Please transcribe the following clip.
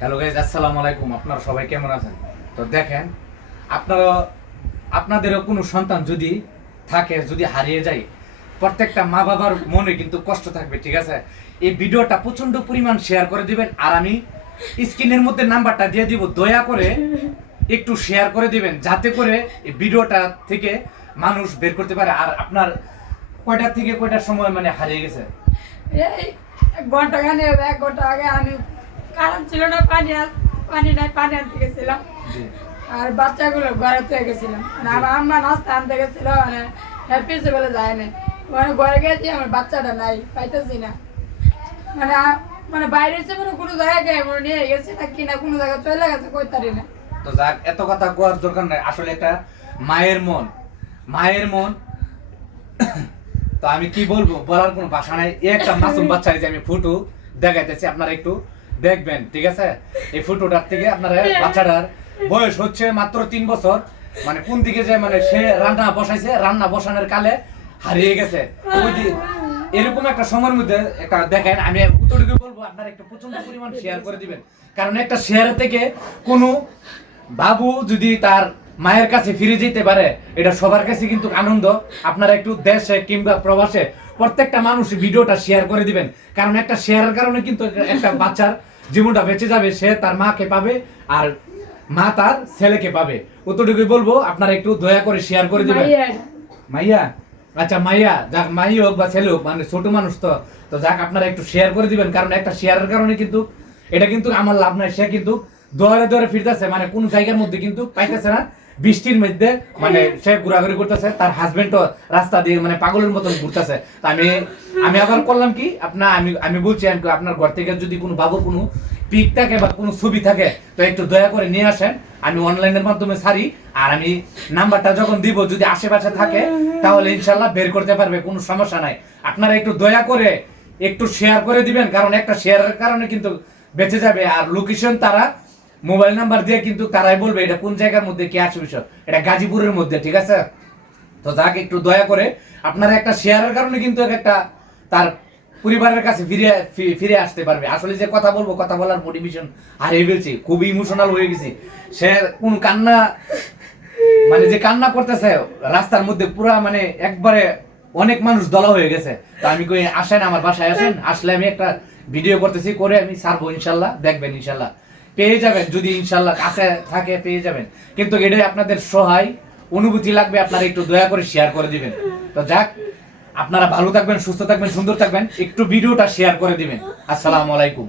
Hello guys আসসালামু আলাইকুম আপনারা সবাই কেমন আছেন? তো দেখেন, আপনারা আপনাদেরও কোনো সন্তান যদি থাকে, যদি হারিয়ে যায়, প্রত্যেকটা মা বাবার মনে কিন্তু কষ্ট থাকবে, ঠিক আছে? এই ভিডিওটা প্রচণ্ড পরিমাণ শেয়ার করে দিবেন, আর আমি স্ক্রিনের মধ্যে নাম্বারটা দিয়ে দিব, দয়া করে একটু শেয়ার করে দিবেন, যাতে করে এই ভিডিওটা থেকে মানুষ বের করতে পারে। আর আপনার কয়টা থেকে কয়টার সময় মানে হারিয়ে গেছে? এই এক ঘণ্টা এক ঘণ্টা আগে আমি কারণ ছিল না পানি পানি নাই পানি আনতে গেছিলাম। আর বাচ্চাগুলো ঘরে থেকে গেছিলাম। মানে আমার আম্মা নাস্তা আনতে গেছিল মানে হ্যাপি বলে যায় না মানে ঘরে গেছি আমার বাচ্চাটা নাই পাইতেছি না। মানে মানে বাইরে এসে মানে কোনো জায়গায় গিয়ে মনে নিয়ে গেছে না কিনা কোনো জায়গায় চলে গেছে কই তারি না। তো যাক এত কথা কোয়ার দরকার নাই। আসলে একটা মায়ের মন। মায়ের মন। তো আমি কি বলব বলার কোনো ভাষা নাই। একটা মাসুম বাচ্চা যে আমি ফটো দেখাইতেছি আপনারা একটু দেখবেন, ঠিক আছে? এই ফটোটার থেকে আপনারা বাচ্চাটার বয়স হচ্ছে মাত্র তিন বছর। মানে কোন দিকে যে মানে সে রান্না বসাইছে, রান্না বসানোর কালে হারিয়ে গেছে। এরকম একটা সময়ের মধ্যে একটা দেখেন, আমি উত্তরটুকু বলব, আপনারা একটা প্রচণ্ড পরিমাণ শেয়ার করে দিবেন। কারণ একটা শেয়ার থেকে কোনো বাবু যদি তার মায়ের কাছে ফিরে যেতে পারে এটা সবার কাছে কিন্তু আনন্দ। আপনারা একটু দেশে কিংবা প্রবাসে প্রত্যেকটা মানুষ ভিডিওটা শেয়ার করে দিবেন। কারণ একটা শেয়ারের কারণে কিন্তু একটা বাচ্চার জীবনটা বেঁচে যাবে সে তার মাকে পাবে আর মা তার ছেলেকে পাবে। অতটুকুই বলব আপনারা একটু দয়া করে শেয়ার করে দিবেন। মাইয়া। মাইয়া? আচ্ছা মাইয়া যাক মাই হোক বা ছেলে হোক মানে ছোট মানুষ তো তো যাক আপনারা একটু শেয়ার করে দিবেন। কারণ একটা শেয়ারের কারণে কিন্তু এটা কিন্তু আমার লাভ নাই। সে কিন্তু দোয়ারে দোয়ারে ফিরতেছে মানে কোন জায়গার মধ্যে কিন্তু পাইতেছে না। বৃষ্টির মধ্যে মানে সে ঘোরাঘুরি করতেছে, তার হাজবেন্ড রাস্তা দিয়ে মানে পাগলের মতন ঘুরতেছে। আমি আমি আবার করলাম কি আপনার আমি আমি বলছি আপনার ঘর থেকে যদি কোনো বাবুর কোনো পিক থাকে বা কোনো ছবি থাকে, তো একটু দয়া করে নিয়ে আসেন। আমি অনলাইনের মাধ্যমে সারি আর আমি নাম্বারটা যখন দিব, যদি আশেপাশে থাকে, তাহলে ইনশাল্লাহ বের করতে পারবে, কোনো সমস্যা নাই। আপনারা একটু দয়া করে, একটু শেয়ার করে দিবেন, কারণ একটা শেয়ারের কারণে কিন্তু বেঁচে যাবে, আর লোকেশন তারা মোবাইল নাম্বার দিয়ে কিন্তু তারাই বলবে এটা কোন জায়গার মধ্যে, কি আছে বিষয় এটা গাজীপুরের মধ্যে, ঠিক আছে? তো যাক, একটু দয়া করে আপনারা একটা শেয়ারের কারণে কিন্তু একটা তার পরিবারের কাছে ফিরে ফিরে আসতে পারবে। আসলে যে কথা বলব, কথা বলার মোটিভেশন হারিয়ে ফেলছি, খুবই ইমোশনাল হয়ে গেছি। সে কোন কান্না মানে যে কান্না করতেছে, রাস্তার মধ্যে পুরা মানে একবারে অনেক মানুষ দলা হয়ে গেছে। তো আমি কই, আসেন, আমার বাসায় আসেন, আসলে আমি একটা ভিডিও করতেছি, করে আমি ছাড়বো, ইনশাল্লাহ, দেখবেন, ইনশাল্লাহ। পেয়ে যাবেন, যদি ইনশাল্লাহ কাছে থাকে, পেয়ে যাবেন। কিন্তু এটাই আপনাদের সহায়, অনুভূতি লাগবে, আপনারা একটু দয়া করে শেয়ার করে দিবেন। তো যাক, আপনারা ভালো থাকবেন, সুস্থ থাকবেন, সুন্দর থাকবেন, একটু ভিডিওটা শেয়ার করে দিবেন। আসসালামু আলাইকুম।